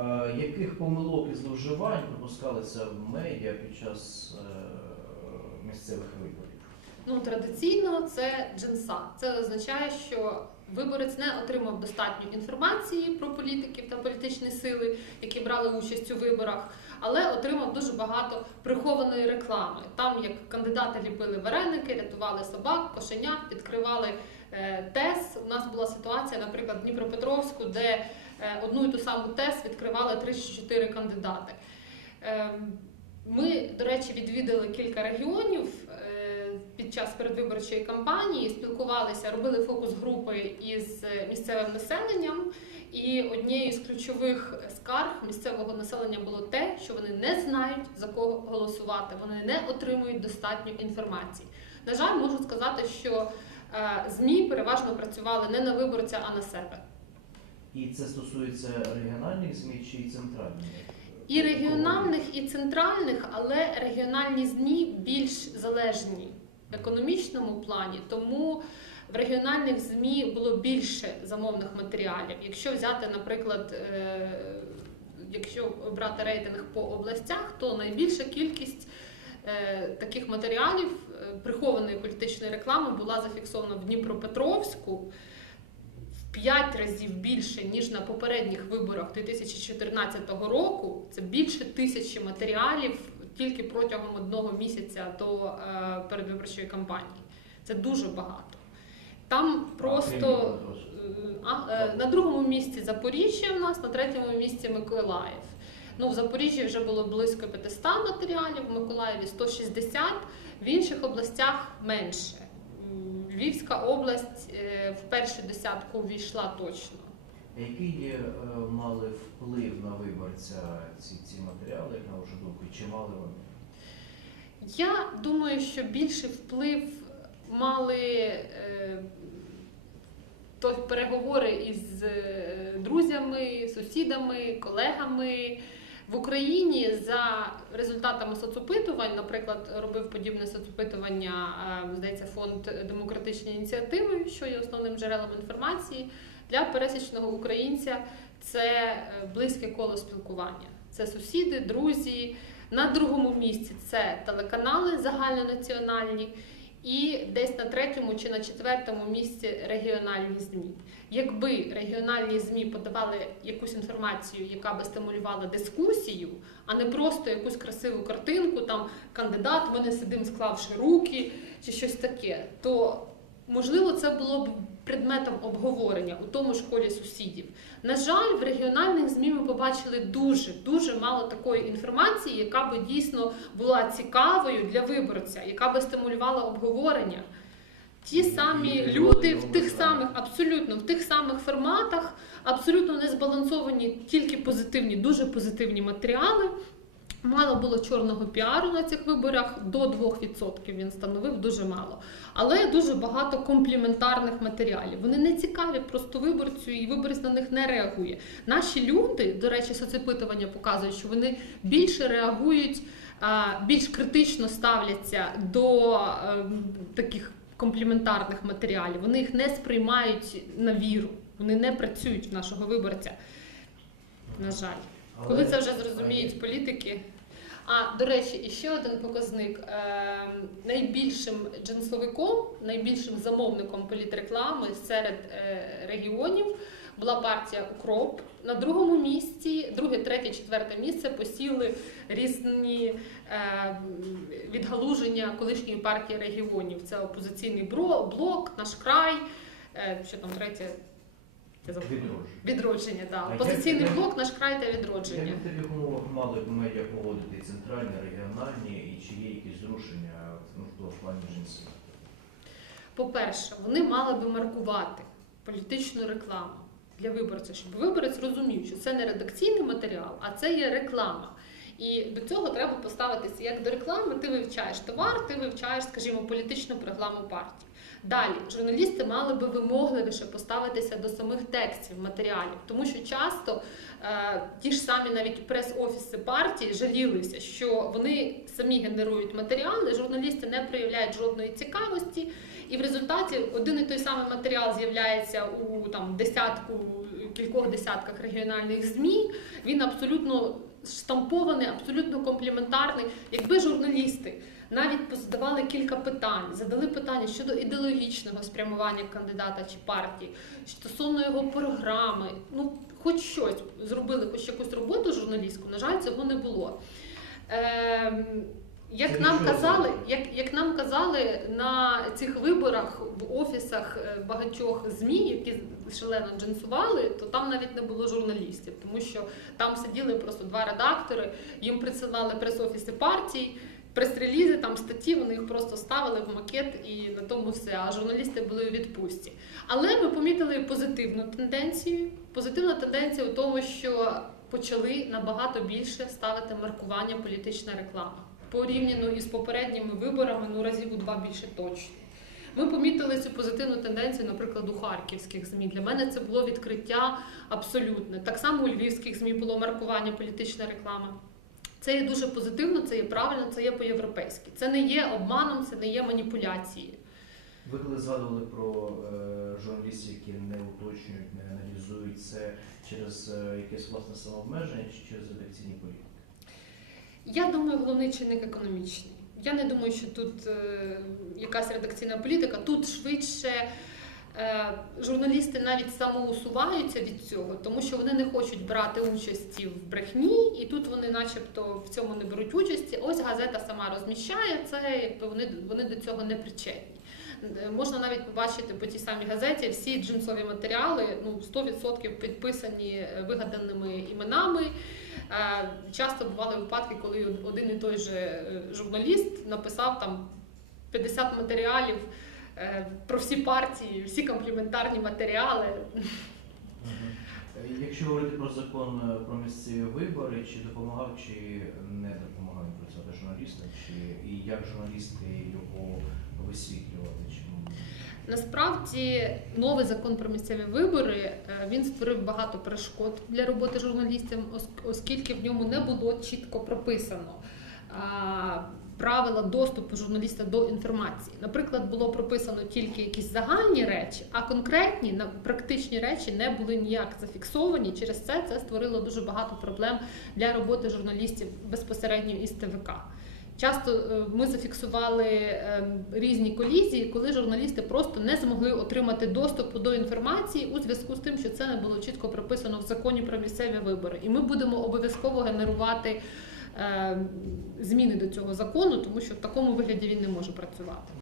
Е, Яких помилок і зловживань пропускалися в медіа під час е, місцевих виборів? Ну, традиційно це джинса. Це означає, що виборець не отримав достатньо інформації про політиків та політичні сили, які брали участь у виборах, але отримав дуже багато прихованої реклами. Там як кандидати ліпили вареники, рятували собак, кошенят, відкривали е, ТЕС. У нас була ситуація, наприклад, в Дніпропетровську, де одну і ту саму ТЕС відкривали 3 чи 4 кандидати. Ем, Ми, до речі, відвідали кілька регіонів е, під час передвиборчої кампанії, спілкувалися, робили фокус-групи із місцевим населенням. І однією з ключових скарг місцевого населення було те, що вони не знають за кого голосувати, вони не отримують достатньо інформації. На жаль, можу сказати, що е, ЗМІ переважно працювали не на виборця, а на себе. І це стосується регіональних ЗМІ чи центральних? І регіональних, і центральних, але регіональні ЗМІ більш залежні в економічному плані, тому в регіональних ЗМІ було більше замовних матеріалів. Якщо взяти, наприклад, е, якщо брати рейтинг по областях, то найбільша кількість е, таких матеріалів е, прихованої політичної реклами була зафіксована в Дніпропетровську. 5 разів більше ніж на попередніх виборах 2014 року. Це більше тисячі матеріалів тільки протягом одного місяця до е, передвиборчої кампанії. Це дуже багато. Там просто е, а, е, на другому місці Запоріжжя в нас, на третьому місці Миколаїв. Ну, в Запоріжжі вже було близько 500 матеріалів, в Миколаєві 160, в інших областях менше. Львівська область е, в першу десятку увійшла точно. Який е, мали вплив на виборця ці, ці матеріали, як на вашу думку, чи мали вони? Я думаю, що більший вплив мали е, то переговори із друзями, сусідами, колегами. В Україні за результатами соцопитувань, наприклад, робив подібне соцопитування, е, здається, фонд демократичні ініціативи, що є основним джерелом інформації для пересічного українця. Це е, близьке коло спілкування. Це сусіди, друзі. На другому місці це телеканали загальнонаціональні, і десь на третьому чи на четвертому місці регіональні ЗМІ. Якби регіональні ЗМІ подавали якусь інформацію, яка би стимулювала дискусію, а не просто якусь красиву картинку, там кандидат, ми не сидимо склавши руки чи щось таке, то можливо це було б предметом обговорення у тому ж колі сусідів. На жаль, в регіональних ЗМІ ми побачили дуже дуже мало такої інформації, яка би дійсно була цікавою для виборця, яка би стимулювала обговорення. Ті самі люди в тих самих, абсолютно в тих самих форматах, абсолютно не збалансовані, тільки позитивні, дуже позитивні матеріали. Мало було чорного піару на цих виборах, до 2% він становив дуже мало. Але дуже багато компліментарних матеріалів. Вони не цікаві просто виборцю, і виборець на них не реагує. Наші люди, до речі, соцопитування показують, що вони більше реагують, більш критично ставляться до е, таких компліментарних матеріалів. Вони їх не сприймають на віру, вони не працюють в нашого виборця. На жаль. Коли це вже зрозуміють політики. А до речі, і ще один показник: Е, найбільшим джинсовиком, найбільшим замовником політреклами серед е, регіонів була партія Укроп. На другому місці, друге, третє, четверте місце посіли різні е, відгалуження колишньої партії регіонів. Це опозиційний блок, наш край, що там третє. Відродження. Відродження, так. як- Опозиційний як- блок, наш край та відродження. в таких умовах мали б медіа поводити і центральні, регіональні, і чи є якісь зрушення ну, в тому плані жінців? По-перше, вони мали би маркувати політичну рекламу для виборця, щоб виборець розумів, що це не редакційний матеріал, а це є реклама. І до цього треба поставитися як до реклами. Ти вивчаєш товар, ти вивчаєш, скажімо, політичну програму партії. Далі журналісти мали би вимогливіше поставитися до самих текстів матеріалів, тому що часто е, ті ж самі навіть прес-офіси партії жалілися, що вони самі генерують матеріали, журналісти не проявляють жодної цікавості. І в результаті один і той самий матеріал з'являється у там десятку, кількох десятках регіональних ЗМІ. Він абсолютно штампований, абсолютно компліментарний. Якби журналісти навіть задавали кілька питань, задали питання щодо ідеологічного спрямування кандидата чи партії, стосовно його програми, ну хоч щось зробили, хоч якусь роботу журналістську, на жаль, цього не було. Ем, як нам казали, як, як нам казали на цих виборах в офісах е, багатьох ЗМІ, які шалено джинсували, то там навіть не було журналістів, тому що там сиділи просто два редактори, їм присилали прес-офіси партій, прес-релізи, там статті, вони їх просто ставили в макет і на тому все. А журналісти були у відпустці. Але ми помітили позитивну тенденцію. Позитивна тенденція у тому, що почали набагато більше ставити маркування політична реклама. Порівняно із попередніми виборами, ну разів у два більше точно. Ми помітили цю позитивну тенденцію, наприклад, у харківських ЗМІ. Для мене це було відкриття абсолютне. Так само у львівських ЗМІ було маркування політична реклама. Це є дуже позитивно, це є правильно, це є по-європейськи. Це не є обманом, це не є маніпуляцією. Ви коли згадували про е, журналістів, які не уточнюють, не аналізують це через е, якесь власне самообмеження чи через редакційні політики? Я думаю, головний чинник економічний. Я не думаю, що тут е, якась редакційна політика. Тут швидше журналісти навіть самоусуваються від цього, тому що вони не хочуть брати участі в брехні, і тут вони, начебто, в цьому не беруть участі. Ось газета сама розміщає це, якби вони, вони до цього не причетні. Е, Можна навіть побачити по тій самій газеті всі джинсові матеріали ну 100% підписані е, вигаданими іменами. Е, Часто бували випадки, коли один і той же е, журналіст написав там 50 матеріалів е, про всі партії, всі компліментарні матеріали. Е, Якщо говорити про закон е, про місцеві вибори, чи допомагав, чи не допомагав працювати журналістам, чи і як журналісти його висвітлювали? Чи Насправді новий закон про місцеві вибори е, він створив багато перешкод для роботи журналістів, ос- оскільки в ньому не було чітко прописано правила доступу журналіста до інформації. Наприклад, було прописано тільки якісь загальні речі, а конкретні на- практичні речі не були ніяк зафіксовані. Через це це створило дуже багато проблем для роботи журналістів безпосередньо із ТВК. Часто е, ми зафіксували е, різні колізії, коли журналісти просто не змогли отримати доступу до інформації у зв'язку з тим, що це не було чітко прописано в законі про місцеві вибори. І ми будемо обов'язково генерувати зміни до цього закону, тому що в такому вигляді він не може працювати.